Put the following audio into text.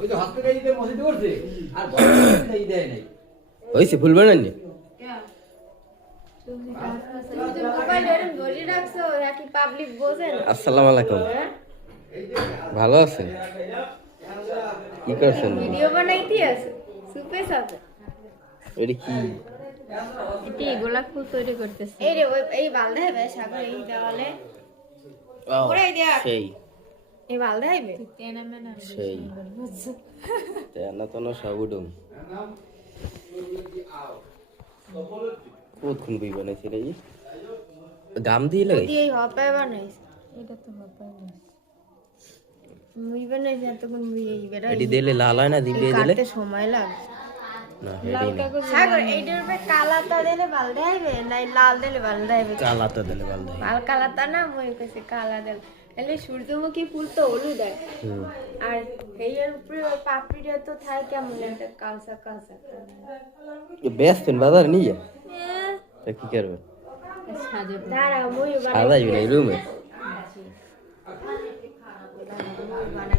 ওই তো হসপিটাল মসজিদ করছে আর দেয় নাই। আসসালামু আলাইকুম। হ্যাঁ? ভালো আছেন? কি করছেন? ভিডিও বানাইতে আছে সুপে সাথে। এটা কি? এটি গোলাপ ফুল তৈরি করতেছে। এই রে ওই এই বালদা হবে সাগর এই দেওয়ালে। ও, দেয়া। সেই। এই বালদা হইবে সেই। তেনা তো না কতক্ষণ বই বানাইছে রে? গাম দিয়ে লাগাই দিয়ে এই বানাইছে। এটা তো হবে মুই বানাইছে এতক্ষণ মুই এই বেড়া এটি দিলে লাল হয় না দিলে দিলে? সময় লাগে না হেডি হ্যাঁ না লাল দিলে ভালো না সূর্যমুখী ফুল তো হলুদ আর আর হেয়ার উপরে ওই পাপড়িটা তো থাকে কেমন একটা কালসা কালসা। এ বেস্ট পেন বাজার নিয়ে তা কি করবে? দাঁড়া মই বানাই সাদা রুমে। মানে